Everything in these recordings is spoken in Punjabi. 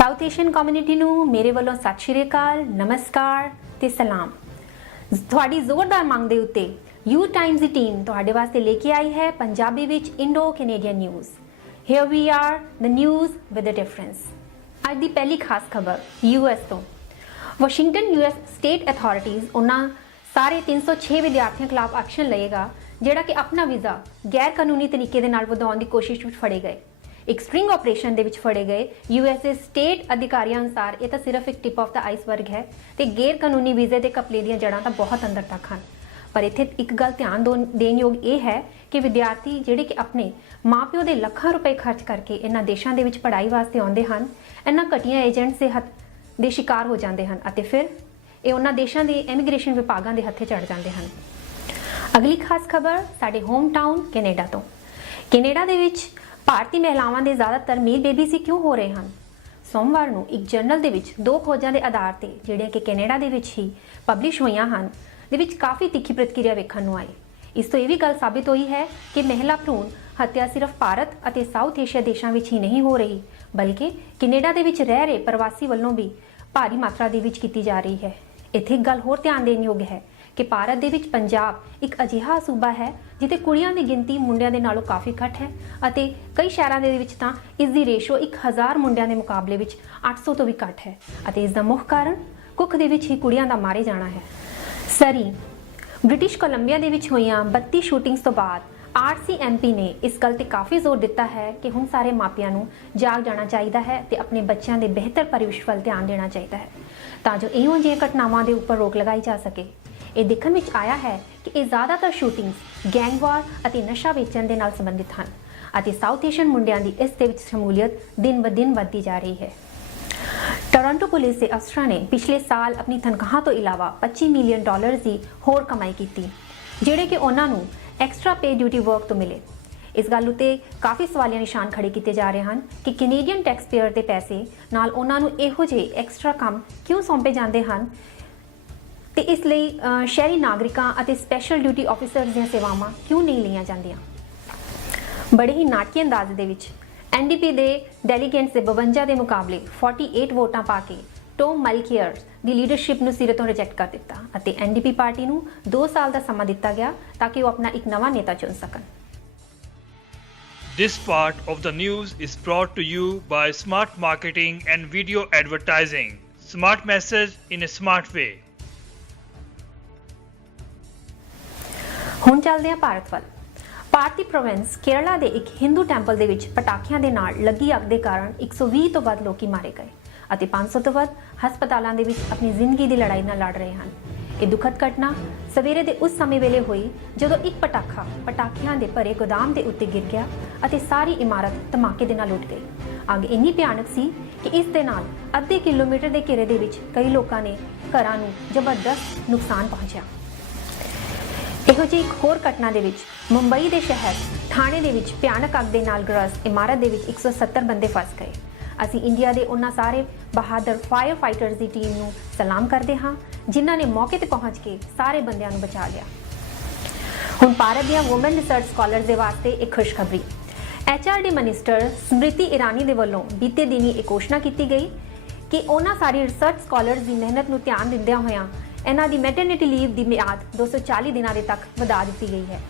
ਸਾਊਥ ਏਸ਼ੀਅਨ ਕਮਿਊਨਿਟੀ ਨੂੰ ਮੇਰੇ ਵੱਲੋਂ ਸਤਿ ਸ਼੍ਰੀ ਅਕਾਲ, ਨਮਸਕਾਰ ਤੇ ਸਲਾਮ। ਤੁਹਾਡੀ ਜ਼ੋਰਦਾਰ ਮੰਗ ਦੇ ਉੱਤੇ ਯੂ ਟਾਈਮਜ਼ ਦੀ ਟੀਮ ਤੁਹਾਡੇ ਵਾਸਤੇ ਲੈ ਕੇ ਆਈ ਹੈ ਪੰਜਾਬੀ ਵਿੱਚ Indo Canadian news. Here we are the news with a difference. ਅੱਜ ਦੀ ਪਹਿਲੀ ਖਾਸ ਖਬਰ ਯੂਐਸ ਤੋਂ। ਵਾਸ਼ਿੰਗਟਨ ਯੂਐਸ ਸਟੇਟ ਅਥਾਰਟੀਜ਼ ਉਹਨਾਂ ਸਾਰੇ 306 ਵਿਦਿਆਰਥੀਆਂ ਖਿਲਾਫ ਐਕਸ਼ਨ ਲਏਗਾ ਜਿਹੜਾ ਕਿ ਆਪਣਾ ਵੀਜ਼ਾ ਗੈਰ ਕਾਨੂੰਨੀ ਤਰੀਕੇ ਦੇ ਨਾਲ ਵਧਾਉਣ ਦੀ ਕੋਸ਼ਿਸ਼ ਵਿੱਚ ਫੜੇ ਗਏ। ਇੱਕ ਸਟ੍ਰਿੰਗ ਆਪਰੇਸ਼ਨ ਦੇ ਵਿੱਚ ਫੜੇ ਗਏ ਯੂਐਸ ਦੇ ਸਟੇਟ ਅਧਿਕਾਰੀਆਂ ਅਨੁਸਾਰ ਇਹ ਤਾਂ ਸਿਰਫ ਇੱਕ ਟਿਪ ਆਫ ਦਾ ਆਈਸਬਰਗ ਹੈ ਤੇ ਗੈਰ ਕਾਨੂੰਨੀ ਵੀਜ਼ੇ ਦੇ ਘਪਲੇ ਦੀਆਂ ਜੜ੍ਹਾਂ ਤਾਂ ਬਹੁਤ ਅੰਦਰ ਤੱਕ ਹਨ। ਪਰ ਇੱਥੇ ਇੱਕ ਗੱਲ ਧਿਆਨ ਦੇਣ ਯੋਗ ਇਹ ਹੈ ਕਿ ਵਿਦਿਆਰਥੀ ਜਿਹੜੇ ਕਿ ਆਪਣੇ ਮਾਪਿਓ ਦੇ ਲੱਖਾਂ ਰੁਪਏ ਖਰਚ ਕਰਕੇ ਇਹਨਾਂ ਦੇਸ਼ਾਂ ਦੇ ਵਿੱਚ ਪੜ੍ਹਾਈ ਵਾਸਤੇ ਆਉਂਦੇ ਹਨ, ਇਹਨਾਂ ਘਟੀਆਂ ਏਜੰਟਸ ਦੇ ਸ਼ਿਕਾਰ ਹੋ ਜਾਂਦੇ ਹਨ ਅਤੇ ਫਿਰ ਇਹ ਉਹਨਾਂ ਦੇਸ਼ਾਂ ਦੇ ਇਮੀਗ੍ਰੇਸ਼ਨ ਵਿਭਾਗਾਂ ਦੇ ਹੱਥੇ ਚੜ੍ਹ ਜਾਂਦੇ ਹਨ। ਅਗਲੀ ਖਾਸ ਖਬਰ ਸਾਡੇ ਹੋਮ ਟਾਊਨ ਕੈਨੇਡਾ ਤੋਂ। ਕੈਨੇਡਾ ਦੇ ਵਿੱਚ ਭਾਰਤੀ ਮਹਿਲਾਵਾਂ ਦੇ ਜ਼ਿਆਦਾਤਰ ਮੇਲ ਬੇਬੀ ਕਿਉਂ ਹੋ ਰਹੇ ਹਨ? ਸੋਮਵਾਰ ਨੂੰ ਇੱਕ ਜਰਨਲ ਦੇ ਵਿੱਚ 2 ਖੋਜਾਂ ਦੇ ਆਧਾਰ ਤੇ ਜਿਹੜੀਆਂ ਕਿ ਕੈਨੇਡਾ ਦੇ ਵਿੱਚ ਹੀ ਪਬਲਿਸ਼ ਹੋਈਆਂ ਹਨ ਦੇ ਵਿੱਚ ਕਾਫੀ ਤਿੱਖੀ ਪ੍ਰਤੀਕਿਰਿਆ ਵੇਖਣ ਨੂੰ ਆਈ। ਇਸ ਤੋਂ ਇਹ ਵੀ ਗੱਲ ਸਾਬਿਤ ਹੋਈ ਹੈ ਕਿ ਮਹਿਲਾ ਭਰੂਣ ਹੱਤਿਆ ਸਿਰਫ ਭਾਰਤ ਅਤੇ ਸਾਊਥ ਏਸ਼ੀਆ ਦੇਸ਼ਾਂ ਵਿੱਚ ਹੀ ਨਹੀਂ ਹੋ ਰਹੀ ਬਲਕਿ ਕੈਨੇਡਾ ਦੇ ਵਿੱਚ ਰਹਿ ਰਹੇ ਪ੍ਰਵਾਸੀ ਵੱਲੋਂ ਵੀ ਭਾਰੀ ਮਾਤਰਾ ਦੇ ਵਿੱਚ ਕੀਤੀ ਜਾ ਰਹੀ ਹੈ। ਇੱਥੇ ਇੱਕ ਗੱਲ ਹੋਰ ਧਿਆਨ ਦੇਣ ਯੋਗ ਹੈ ਕਿ ਭਾਰਤ ਦੇ ਵਿੱਚ ਪੰਜਾਬ ਇੱਕ ਅਜਿਹਾ ਸੂਬਾ ਹੈ ਜਿੱਥੇ ਕੁੜੀਆਂ ਦੀ ਗਿਣਤੀ ਮੁੰਡਿਆਂ ਦੇ ਨਾਲੋਂ ਕਾਫੀ ਘੱਟ ਹੈ ਅਤੇ ਕਈ ਸ਼ਹਿਰਾਂ ਦੇ ਵਿੱਚ ਤਾਂ ਇਸ ਦੀ ਰੇਸ਼ੋ 1000 ਮੁੰਡਿਆਂ ਦੇ ਮੁਕਾਬਲੇ ਵਿੱਚ 800 ਤੋਂ ਵੀ ਘੱਟ ਹੈ ਅਤੇ ਇਸ ਦਾ ਮੁੱਖ ਕਾਰਨ ਕੁੱਖ ਦੇ ਵਿੱਚ ਹੀ ਕੁੜੀਆਂ ਦਾ ਮਾਰੇ ਜਾਣਾ ਹੈ। ਸਰੀ ਬ੍ਰਿਟਿਸ਼ ਕੋਲੰਬੀਆ ਦੇ ਵਿੱਚ ਹੋਈਆਂ 32 ਸ਼ੂਟਿੰਗਸ ਤੋਂ ਬਾਅਦ RCMP ਨੇ ਇਸ ਗੱਲ ਤੇ ਕਾਫੀ ਜ਼ੋਰ ਦਿੱਤਾ ਹੈ ਕਿ ਹੁਣ ਸਾਰੇ ਮਾਪਿਆਂ ਨੂੰ ਜਾਗ ਜਾਣਾ ਚਾਹੀਦਾ ਹੈ ਤੇ ਆਪਣੇ ਬੱਚਿਆਂ ਦੇ ਬਿਹਤਰ ਪਰਵਰਿਸ਼ ਵੱਲ ਧਿਆਨ ਦੇਣਾ ਚਾਹੀਦਾ ਹੈ ਤਾਂ ਜੋ ਇਹੋ ਜਿਹੀਆਂ ਘਟਨਾਵਾਂ ਦੇ ਉੱਪਰ ਰੋਕ ਲਗਾਈ ਜਾ ਸਕੇ। ਇਹ ਦੇਖਣ ਵਿੱਚ ਆਇਆ ਹੈ ਕਿ ਇਹ ਜ਼ਿਆਦਾਤਰ ਸ਼ੂਟਿੰਗਸ ਗੈਂਗਵਾਰ ਅਤੇ ਨਸ਼ਾ ਵੇਚਣ ਦੇ ਨਾਲ ਸੰਬੰਧਿਤ ਹਨ ਅਤੇ ਸਾਊਥ ਏਸ਼ੀਅਨ ਮੁੰਡਿਆਂ ਦੀ ਇਸ ਦੇ ਵਿੱਚ ਸ਼ਮੂਲੀਅਤ ਦਿਨ ਬ ਦਿਨ ਵੱਧਦੀ ਜਾ ਰਹੀ ਹੈ। ਟੋਰਾਂਟੋ ਪੁਲਿਸ ਦੇ ਅਫਸਰਾਂ ਨੇ ਪਿਛਲੇ ਸਾਲ ਆਪਣੀ ਤਨਖਾਹਾਂ ਤੋਂ ਇਲਾਵਾ $25 ਮਿਲੀਅਨ ਦੀ ਹੋਰ ਕਮਾਈ ਕੀਤੀ ਜਿਹੜੇ ਕਿ ਉਹਨਾਂ ਨੂੰ ਐਕਸਟਰਾ ਪੇ ਡਿਊਟੀ ਵਰਕ ਤੋਂ ਮਿਲੇ। ਇਸ ਗੱਲ ਉਤੇ ਕਾਫੀ ਸਵਾਲੀਆ ਨਿਸ਼ਾਨ ਖੜੇ ਕੀਤੇ ਜਾ ਰਹੇ ਹਨ ਕਿ ਕੈਨੇਡੀਅਨ ਟੈਕਸ ਪੇਅਰ ਦੇ ਪੈਸੇ ਨਾਲ ਉਹਨਾਂ ਨੂੰ ਇਹੋ ਜਿਹੇ ਐਕਸਟਰਾ ਕੰਮ ਕਿਉਂ ਸੌਂਪੇ ਜਾਂਦੇ ਹਨ ਤੇ ਇਸ ਲਈ ਸ਼ਹਿਰੀ ਨਾਗਰਿਕਾਂ ਅਤੇ ਸਪੈਸ਼ਲ ਡਿਊਟੀ ਆਫੀਸਰਸ ਦੀਆਂ ਸੇਵਾਵਾਂ ਕਿਉਂ ਨਹੀਂ ਲਈਆਂ ਜਾਂਦੀਆਂ। ਬੜੇ ਹੀ ਨਾਟਕੀ ਅੰਦਾਜ਼ ਦੇ ਵਿੱਚ NDP ਦੇ ਡੈਲੀਗੇਟਸ ਦੇ 52 ਦੇ ਮੁਕਾਬਲੇ 48 ਵੋਟਾਂ ਪਾ ਕੇ ਟੋਮ ਮਲਕੀਅਰ ਦੀ ਲੀਡਰਸ਼ਿਪ ਨੂੰ ਸਿਰੇ ਤੋਂ ਰਿਜੈਕਟ ਕਰ ਦਿੱਤਾ ਅਤੇ NDP ਪਾਰਟੀ ਨੂੰ 2 ਸਾਲ ਦਾ ਸਮਾਂ ਦਿੱਤਾ ਗਿਆ ਤਾਂ ਕਿ ਉਹ ਆਪਣਾ ਇੱਕ ਨਵਾਂ ਨੇਤਾ ਚੁਣ ਸਕਣ। This part of the news is brought to you by Smart Marketing and Video Advertising. Smart message in a smart way. ਹੁਣ ਚੱਲਦੇ ਹਾਂ ਭਾਰਤ ਵੱਲ। ਭਾਰਤੀ ਪ੍ਰੋਵਿੰਸ ਕੇਰਲਾ ਦੇ ਇੱਕ ਹਿੰਦੂ ਟੈਂਪਲ ਦੇ ਵਿੱਚ ਪਟਾਖਿਆਂ ਦੇ ਨਾਲ ਲੱਗੀ ਅੱਗ ਦੇ ਕਾਰਨ 120 ਤੋਂ ਵੱਧ ਲੋਕੀ ਮਾਰੇ ਗਏ ਅਤੇ 500 ਤੋਂ ਵੱਧ ਹਸਪਤਾਲਾਂ ਦੇ ਵਿੱਚ ਆਪਣੀ ਜ਼ਿੰਦਗੀ ਦੀ ਲੜਾਈ ਨਾਲ ਲੜ ਰਹੇ ਹਨ। ਇਹ ਦੁਖਦ ਘਟਨਾ ਸਵੇਰੇ ਦੇ ਉਸ ਸਮੇਂ ਵੇਲੇ ਹੋਈ ਜਦੋਂ ਇੱਕ ਪਟਾਖਾ ਪਟਾਖਿਆਂ ਦੇ ਭਰੇ ਗੋਦਾਮ ਦੇ ਉੱਤੇ ਗਿਰ ਗਿਆ ਅਤੇ ਸਾਰੀ ਇਮਾਰਤ ਧਮਾਕੇ ਦੇ ਨਾਲ ਉੱਡ ਗਈ। ਅੱਗ ਇੰਨੀ ਭਿਆਨਕ ਸੀ ਕਿ ਇਸ ਦੇ ਨਾਲ ਅੱਧੇ ਕਿਲੋਮੀਟਰ ਦੇ ਘੇਰੇ ਦੇ ਵਿੱਚ ਕਈ ਲੋਕਾਂ ਨੇ ਘਰਾਂ ਨੂੰ ਜ਼ਬਰਦਸਤ ਨੁਕਸਾਨ ਪਹੁੰਚਿਆ। ਇਹੋ ਜਿਹੀ ਇੱਕ ਹੋਰ ਘਟਨਾ ਦੇ ਵਿੱਚ ਮੁੰਬਈ ਦੇ ਸ਼ਹਿਰ ਥਾਣੇ ਦੇ ਵਿੱਚ ਭਿਆਨਕ ਅੱਗ ਦੇ ਨਾਲ ਗ੍ਰਸਤ ਇਮਾਰਤ ਦੇ ਵਿੱਚ 170 ਬੰਦੇ ਫਸ ਗਏ। ਅਸੀਂ ਇੰਡੀਆ ਦੇ ਉਹਨਾਂ ਸਾਰੇ ਬਹਾਦਰ ਫਾਇਰ ਫਾਈਟਰਸ ਦੀ ਟੀਮ ਨੂੰ ਸਲਾਮ ਕਰਦੇ ਹਾਂ ਜਿਨ੍ਹਾਂ ਨੇ ਮੌਕੇ ਤੇ ਪਹੁੰਚ ਕੇ ਸਾਰੇ ਬੰਦਿਆਂ ਨੂੰ ਬਚਾ ਲਿਆ। ਹੁਣ ਭਾਰਤ ਦੀਆਂ ਵੂਮਨ ਰਿਸਰਚ ਸਕਾਲਰਸ ਦੇ ਵਾਸਤੇ ਇੱਕ ਖੁਸ਼ਖਬਰੀ। HRD ਮਿਨਿਸਟਰ ਸਮ੍ਰਿਤੀ ਇਰਾਨੀ ਦੇ ਵੱਲੋਂ ਬੀਤੇ ਦਿਨੀ ਇਹ ਘੋਸ਼ਣਾ ਕੀਤੀ ਗਈ ਕਿ ਉਹਨਾਂ ਸਾਰੀ ਰਿਸਰਚ ਸਕਾਲਰਸ ਦੀ ਮਿਹਨਤ ਨੂੰ ਧਿਆਨ ਦਿੰਦਿਆਂ ਹੋਇਆਂ ਇਹਨਾਂ ਦੀ ਮੈਟਰਨਿਟੀ ਲੀਵ ਦੀ ਮਿਆਦ 240 ਦਿਨਾਂ ਦੇ ਤੱਕ ਵਧਾ ਦਿੱਤੀ ਗਈ ਹੈ।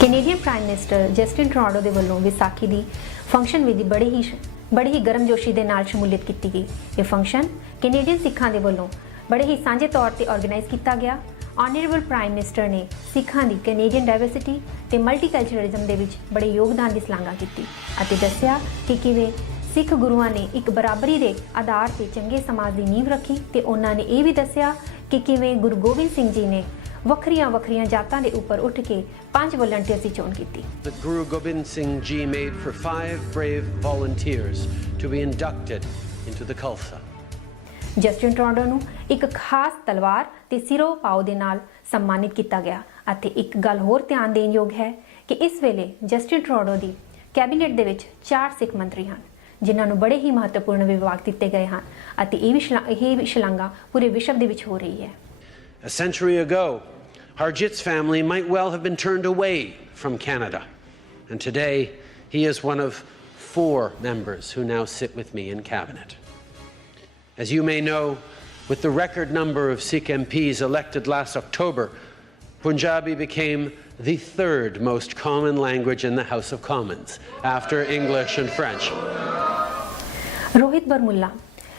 Canadian prime minister Justin Trudeau ਦੇ ਵੱਲੋਂ ਵਿਸਾਖੀ ਦੀ ਫੰਕਸ਼ਨ ਵਿੱਚ ਬੜੀ ਹੀ ਗਰਮਜੋਸ਼ੀ ਦੇ ਨਾਲ ਸ਼ਮੂਲੀਅਤ ਕੀਤੀ ਗਈ। ਇਹ ਫੰਕਸ਼ਨ ਕੈਨੇਡੀਅਨ ਸਿੱਖਾਂ ਦੇ ਵੱਲੋਂ ਬੜੇ ਹੀ ਸਾਂਝੇ ਤੌਰ ਤੇ ਆਰਗੇਨਾਈਜ਼ ਕੀਤਾ ਗਿਆ। ਆਨਰੇਬਲ ਪ੍ਰਾਈਮ ਮਿਨਿਸਟਰ ਨੇ ਸਿੱਖਾਂ ਦੀ ਕੈਨੇਡੀਅਨ ਡਾਇਵਰਸਿਟੀ ਤੇ ਮਲਟੀਕਲਚਰਲਿਜ਼ਮ ਦੇ ਵਿੱਚ ਬੜੇ ਯੋਗਦਾਨ ਦੀ ਸ਼ਲਾਘਾ ਕੀਤੀ ਅਤੇ ਦੱਸਿਆ ਕਿ ਕਿਵੇਂ ਸਿੱਖ ਗੁਰੂਆਂ ਨੇ ਇੱਕ ਬਰਾਬਰੀ ਦੇ ਆਧਾਰ ਤੇ ਚੰਗੇ ਸਮਾਜ ਦੀ ਨੀਂਹ ਰੱਖੀ ਤੇ ਉਹਨਾਂ ਨੇ ਇਹ ਵੀ ਦੱਸਿਆ ਕਿ ਕਿਵੇਂ ਗੁਰੂ ਗੋਬਿੰਦ ਸਿੰਘ ਜੀ ਨੇ ਵੱਖਰੀਆਂ ਜਾਤਾਂ ਦੇ ਉੱਪਰ ਉੱਠ ਕੇ 5 ਵਲੰਟੀਅਰਸ ਦੀ ਚੋਣ ਕੀਤੀ। Guru Gobind Singh Ji made for 5 brave volunteers to be inducted into the Khalsa. Justin Trudeau ਨੂੰ ਇੱਕ ਖਾਸ ਤਲਵਾਰ ਤੇ ਸਿਰੋਂ ਪਾਉ ਦੇ ਨਾਲ ਸਨਮਾਨਿਤ ਕੀਤਾ ਗਿਆ ਅਤੇ ਇੱਕ ਗੱਲ ਹੋਰ ਧਿਆਨ ਦੇਣ ਯੋਗ ਹੈ ਕਿ ਇਸ ਵੇਲੇ ਜਸਟਿਨ ਟਰੂਡੋ ਦੀ ਕੈਬਨਿਟ ਦੇ ਵਿੱਚ 4 ਸਿੱਖ ਮੰਤਰੀ ਹਨ ਜਿਨ੍ਹਾਂ ਨੂੰ ਬੜੇ ਹੀ ਮਹੱਤਵਪੂਰਨ ਵਿਭਾਗ ਦਿੱਤੇ ਗਏ ਹਨ ਅਤੇ ਇਹ ਸ਼ਲਾਘਾ ਪੂਰੇ ਵਿਸ਼ਵ ਦੇ ਵਿੱਚ ਹੋ ਰਹੀ ਹੈ। A century ago, Harjit's family might well have been turned away from Canada, and today he is one of 4 members who now sit with me in cabinet. As you may know, with the record number of Sikh MPs elected last October, Punjabi became the 3rd most common language in the House of Commons, after English and French. Rohit ਬਰਮੁੱਲਾ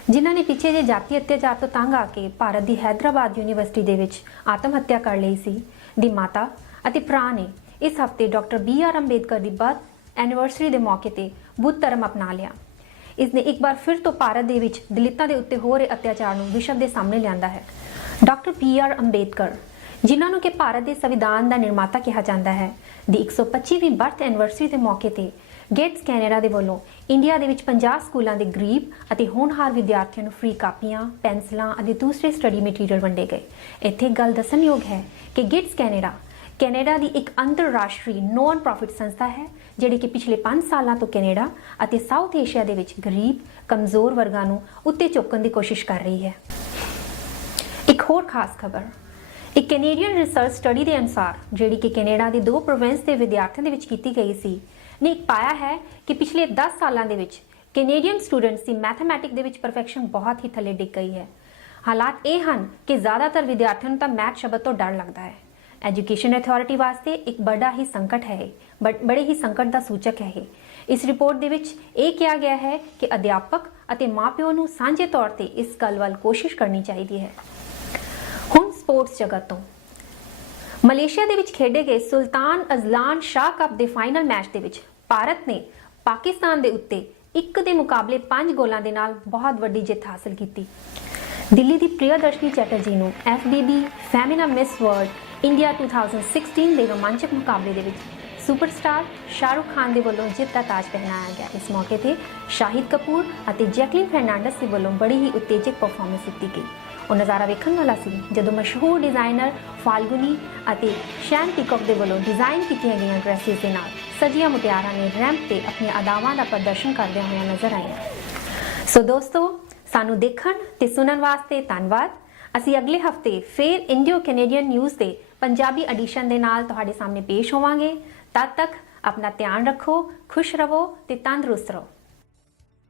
ਜਿਨ੍ਹਾਂ ਨੇ ਪਿੱਛੇ ਜੇ ਜਾਤੀ ਅਤਿਆਚਾਰ ਤੋਂ ਤੰਗ ਆ ਕੇ ਭਾਰਤ ਦੀ ਹੈਦਰਾਬਾਦ ਯੂਨੀਵਰਸਿਟੀ ਦੇ ਵਿੱਚ ਆਤਮ ਹੱਤਿਆ ਕਰ ਲਈ ਸੀ, ਦੀ ਮਾਤਾ ਅਤੇ ਭਰਾ ਨੇ ਇਸ ਹਫਤੇ ਡਾਕਟਰ BR ਅੰਬੇਦਕਰ ਦੀ ਬਰਥ ਐਨੀਵਰਸਰੀ ਦੇ ਮੌਕੇ ਤੇ ਬੁੱਧ ਧਰਮ ਅਪਣਾ ਲਿਆ। ਇਸ ਨੇ ਇੱਕ ਵਾਰ ਫਿਰ ਤੋਂ ਭਾਰਤ ਦੇ ਵਿੱਚ ਦਲਿਤਾਂ ਦੇ ਉੱਤੇ ਹੋ ਰਹੇ ਅਤਿਆਚਾਰ ਨੂੰ ਵਿਸ਼ਵ ਦੇ ਸਾਹਮਣੇ ਲਿਆਂਦਾ ਹੈ। ਡਾਕਟਰ BR ਅੰਬੇਦਕਰ ਜਿਨ੍ਹਾਂ ਨੂੰ ਕਿ ਭਾਰਤ ਦੇ ਸੰਵਿਧਾਨ ਦਾ ਨਿਰਮਾਤਾ ਕਿਹਾ ਜਾਂਦਾ ਹੈ, ਦੀ 125ਵੀਂ ਬਰਥ ਐਨੀਵਰਸਰੀ ਦੇ ਮੌਕੇ ਤੇ ਗੇਟਸ ਕੈਨੇਡਾ ਦੇ ਵੱਲੋਂ ਇੰਡੀਆ ਦੇ ਵਿੱਚ 50 ਸਕੂਲਾਂ ਦੇ ਗਰੀਬ ਅਤੇ ਹੋਣਹਾਰ ਵਿਦਿਆਰਥੀਆਂ ਨੂੰ ਫ੍ਰੀ ਕਾਪੀਆਂ, ਪੈਨਸਲਾਂ ਅਤੇ ਦੂਸਰੇ ਸਟੱਡੀ ਮਟੀਰੀਅਲ ਵੰਡੇ ਗਏ। ਇੱਥੇ ਇੱਕ ਗੱਲ ਦੱਸਣਯੋਗ ਹੈ ਕਿ ਗੇਟਸ ਕੈਨੇਡਾ ਦੀ ਇੱਕ ਅੰਤਰਰਾਸ਼ਟਰੀ ਨੌਨ ਪ੍ਰੋਫਿਟ ਸੰਸਥਾ ਹੈ ਜਿਹੜੀ ਕਿ ਪਿਛਲੇ 5 ਸਾਲਾਂ ਤੋਂ ਕੈਨੇਡਾ ਅਤੇ ਸਾਊਥ ਏਸ਼ੀਆ ਦੇ ਵਿੱਚ ਗਰੀਬ, ਕਮਜ਼ੋਰ ਵਰਗਾਂ ਨੂੰ ਉੱਤੇ ਚੁੱਕਣ ਦੀ ਕੋਸ਼ਿਸ਼ ਕਰ ਰਹੀ ਹੈ। ਇੱਕ ਹੋਰ ਖਾਸ ਖਬਰ, ਇੱਕ ਕੈਨੇਡੀਅਨ ਰਿਸਰਚ ਸਟੱਡੀ ਦੇ ਅਨੁਸਾਰ ਜਿਹੜੀ ਕਿ ਕੈਨੇਡਾ ਦੀ 2 ਪ੍ਰੋਵਿੰਸ ਦੇ ਵਿਦਿਆਰਥੀਆਂ ਦੇ ਵਿੱਚ ਕੀਤੀ ਗਈ ਸੀ, ਨੇ ਪਾਇਆ ਹੈ ਕਿ ਪਿਛਲੇ 10 ਸਾਲਾਂ ਦੇ ਵਿੱਚ ਕੈਨੇਡੀਅਨ ਸਟੂਡੈਂਟਸ ਦੀ ਮੈਥਮੈਟਿਕ ਦੇ ਵਿੱਚ ਪਰਫੈਕਸ਼ਨ ਬਹੁਤ ਹੀ ਥੱਲੇ ਡਿੱਗ ਗਈ ਹੈ। ਹਾਲਾਤ ਇਹ ਹਨ ਕਿ ਜ਼ਿਆਦਾਤਰ ਵਿਦਿਆਰਥੀਆਂ ਨੂੰ ਤਾਂ ਮੈਥ ਸ਼ਬਦ ਤੋਂ ਡਰ ਲੱਗਦਾ ਹੈ। ਐਜੂਕੇਸ਼ਨ ਅਥਾਰਟੀ ਵਾਸਤੇ ਇੱਕ ਬੜਾ ਹੀ ਸੰਕਟ ਹੈ, ਬੜੇ ਹੀ ਸੰਕਟ ਦਾ ਸੂਚਕ ਹੈ। ਇਸ ਰਿਪੋਰਟ ਦੇ ਵਿੱਚ ਇਹ ਕਿਹਾ ਗਿਆ ਹੈ ਕਿ ਅਧਿਆਪਕ ਅਤੇ ਮਾਪਿਆਂ ਨੂੰ ਸਾਂਝੇ ਤੌਰ ਤੇ ਇਸ ਗੱਲ ਵੱਲ ਕੋਸ਼ਿਸ਼ ਕਰਨੀ ਚਾਹੀਦੀ ਹੈ। ਹੁਣ ਸਪੋਰਟਸ ਜਗਤ ਤੋਂ ਮਲੇਸ਼ੀਆ ਦੇ ਵਿੱਚ ਖੇਡੇ ਗਏ ਸੁਲਤਾਨ ਅਜ਼ਲਾਨ ਸ਼ਾਹ ਕੱਪ ਦੇ ਫਾਈਨਲ ਮੈਚ ਦੇ ਵਿੱਚ ਭਾਰਤ ਨੇ ਪਾਕਿਸਤਾਨ ਦੇ ਉੱਤੇ 1 ਦੇ ਮੁਕਾਬਲੇ 5 ਗੋਲਾਂ ਦੇ ਨਾਲ ਬਹੁਤ ਵੱਡੀ ਜਿੱਤ ਹਾਸਲ ਕੀਤੀ। ਦਿੱਲੀ ਦੀ ਪ੍ਰਿਯਦਰਸ਼ਨੀ ਚੈਟਰਜੀ ਨੂੰ FBB Femina miss world India 2016 ਦੇ ਰੋਮਾਂਚਕ ਮੁਕਾਬਲੇ ਦੇ ਵਿੱਚ ਸੁਪਰਸਟਾਰ ਸ਼ਾਹਰੁਖ ਖਾਨ ਦੇ ਵੱਲੋਂ ਜਿੱਤ ਦਾ ਤਾਜ ਪਹਿਨਾਇਆ ਗਿਆ। ਇਸ ਮੌਕੇ ਤੇ ਸ਼ਾਹਿਦ ਕਪੂਰ ਅਤੇ ਜੈਕਲਿਨ ਫਰਨਾਂਡਸ ਦੇ ਵੱਲੋਂ ਬੜੀ ਹੀ ਉਤੇਜਕ ਪਰਫਾਰਮੈਂਸ ਦਿੱਤੀ ਗਈ। ਉਹ ਨਜ਼ਾਰਾ ਵੇਖਣ ਵਾਲਾ ਸੀ ਜਦੋਂ ਮਸ਼ਹੂਰ ਡਿਜ਼ਾਈਨਰ ਫਾਲਗੁਨੀ ਅਤੇ ਸ਼ੈਨ ਪੀਕੌਕ ਦੇ ਵੱਲੋਂ ਡਿਜ਼ਾਈਨ ਕੀਤੀਆਂ ਗਈਆਂ ਡਰੈਸਿਸ ਦੇ ਨਾਲ ਸਜੀਆਂ ਮੁਟਿਆਰਾਂ ਨੇ ਰੈਂਪ ਤੇ ਆਪਣੀਆਂ ਅਦਾਵਾਂ ਦਾ ਪ੍ਰਦਰਸ਼ਨ ਕਰਦਿਆਂ ਹੋਇਆਂ ਨਜ਼ਰ ਆਈਆਂ। ਸੋ ਦੋਸਤੋ, ਸਾਨੂੰ ਦੇਖਣ ਤੇ ਸੁਣਨ ਵਾਸਤੇ ਧੰਨਵਾਦ। ਅਸੀਂ ਅਗਲੇ ਹਫਤੇ ਫੇਰ ਇੰਡੀਓ ਕੈਨੇਡੀਅਨ ਨਿਊਜ਼ ਦੇ ਪੰਜਾਬੀ ਐਡੀਸ਼ਨ ਦੇ ਨਾਲ ਤੁਹਾਡੇ ਸਾਹਮਣੇ ਪੇਸ਼ ਹੋਵਾਂਗੇ। ਤਦ ਤੱਕ ਆਪਣਾ ਧਿਆਨ ਰੱਖੋ, ਖੁਸ਼ ਰਹੋ ਤੇ ਤੰਦਰੁਸਤ ਰਹੋ।